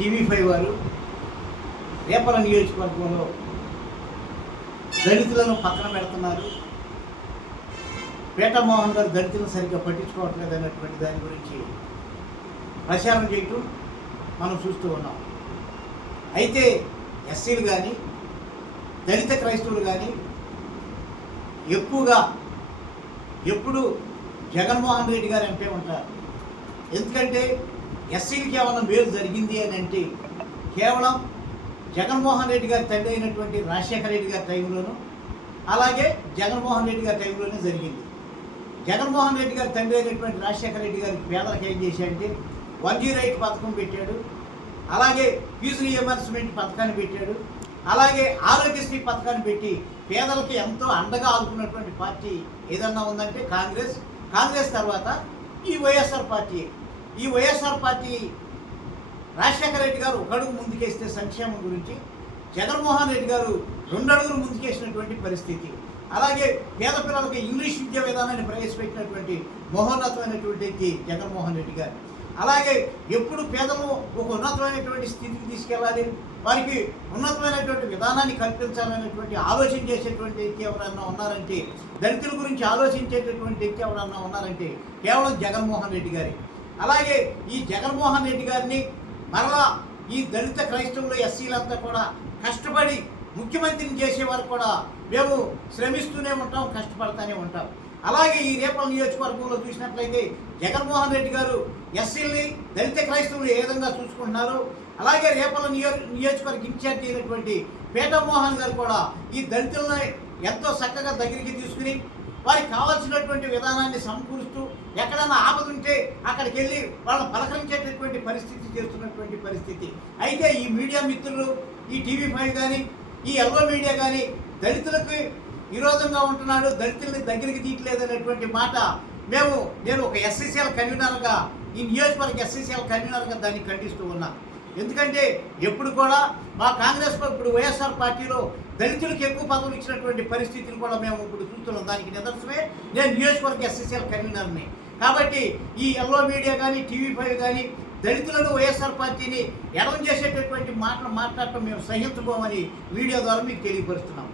TV5 వారు రేపల నియోజకవర్గంలో దళితులను పక్కన పెడుతున్నారు, పేట మోహన్ గారు దళితులను సరిగ్గా పట్టించుకోవట్లేదు అన్నటువంటి దాని గురించి ప్రచారం చేయటం మనం చూస్తూ ఉన్నాం. అయితే ఎస్సీలు కానీ దళిత క్రైస్తవులు కానీ ఎక్కువగా ఎప్పుడు జగన్మోహన్ రెడ్డి గారు ఎంపీ ఉంటారు. ఎందుకంటే ఎస్సీలకి ఏమైనా మేలు జరిగింది అని అంటే కేవలం జగన్మోహన్ రెడ్డి గారి తండ్రి అయినటువంటి రాజశేఖర రెడ్డి గారి టైంలోనూ, అలాగే జగన్మోహన్ రెడ్డి గారి టైంలోనే జరిగింది. జగన్మోహన్ రెడ్డి గారి తండ్రి అయినటువంటి రాజశేఖర రెడ్డి గారికి పేదలకు ఏం చేశాడంటే 108 పథకం పెట్టాడు, అలాగే ఫీజు రియంబర్స్మెంట్ పథకాన్ని పెట్టాడు, అలాగే ఆరోగ్యశ్రీ పథకాన్ని పెట్టి పేదలకి ఎంతో అండగా ఆదుకున్నటువంటి పార్టీ ఏదన్నా ఉందంటే కాంగ్రెస్ తర్వాత ఈ వైఎస్ఆర్ పార్టీ. ఈ వైఎస్ఆర్ పార్టీ రాజశేఖర రెడ్డి గారు ఒక అడుగు ముందుకేస్తే సంక్షేమం గురించి, జగన్మోహన్ రెడ్డి గారు 2 అడుగులు ముందుకేసినటువంటి పరిస్థితి. అలాగే పేద పిల్లలకి ఇంగ్లీష్ విద్యా విధానాన్ని ప్రవేశపెట్టినటువంటి మహోన్నతమైనటువంటి వ్యక్తి జగన్మోహన్ రెడ్డి గారు. అలాగే ఎప్పుడు పేదలను ఒక ఉన్నతమైనటువంటి స్థితికి తీసుకెళ్ళాలి, వారికి ఉన్నతమైనటువంటి విధానాన్ని కల్పించాలనేటువంటి ఆలోచన చేసేటువంటి వ్యక్తి ఎవరన్నా ఉన్నారంటే, దళితుల గురించి ఆలోచించేటటువంటి వ్యక్తి ఎవరన్నా ఉన్నారంటే కేవలం జగన్మోహన్ రెడ్డి గారి. అలాగే ఈ జగన్మోహన్ రెడ్డి గారిని మరలా ఈ దళిత క్రైస్తవులు ఎస్సీలంతా కూడా కష్టపడి ముఖ్యమంత్రిని చేసే వరకు కూడా మేము శ్రమిస్తూనే ఉంటాం, కష్టపడుతూనే ఉంటాం. అలాగే ఈ రేపల నియోజకవర్గంలో చూసినట్లయితే జగన్మోహన్ రెడ్డి గారు ఎస్సీల్ని దళిత క్రైస్తవులు ఏ విధంగా చూసుకుంటున్నారు, అలాగే రేపల నియోజకవర్గ ఇన్ఛార్జి అయినటువంటి పేట మోహన్ గారు కూడా ఈ దళితులను ఎంతో చక్కగా దగ్గరికి తీసుకుని వారికి కావాల్సినటువంటి విధానాన్ని సమకూరుస్తూ ఎక్కడైనా ఆపద ఉంటే అక్కడికి వెళ్ళి వాళ్ళని పలకరించేటటువంటి పరిస్థితి చేస్తున్నటువంటి పరిస్థితి. అయితే ఈ మీడియా మిత్రులు, ఈ టీవీ5 కానీ ఈ ఎల్లో మీడియా కానీ దళితులకు విరోధంగా ఉంటున్నాడు, దళితులని దగ్గరికి తీయట్లేదు అనేటువంటి మాట నేను ఒక ఎస్సీసీఎల్ కన్వీనర్గా, ఈ నియోజకవర్గ ఎస్సీసీఎల్ కన్వీనర్గా దాన్ని ఖండిస్తూ ఉన్నా. ఎందుకంటే ఎప్పుడు కూడా మా కాంగ్రెస్ ఇప్పుడు వైఎస్ఆర్ పార్టీలో దళితులకు ఎక్కువ పదవులు ఇచ్చినటువంటి పరిస్థితిని కూడా మేము ఇప్పుడు చూస్తున్నాం. దానికి నిదర్శనమే నేను నియోజకవర్గ ఎస్సీసీఎల్ కన్వీనర్ని. కాబట్టి ఈ ఎల్లో మీడియా కానీ టీవీ5 కానీ దళితులను వైఎస్ఆర్ పార్టీని ఎడవం చేసేటటువంటి మాటలు మాట్లాడటం మేము సహించుకోమని వీడియో ద్వారా మీకు తెలియపరుస్తున్నాం.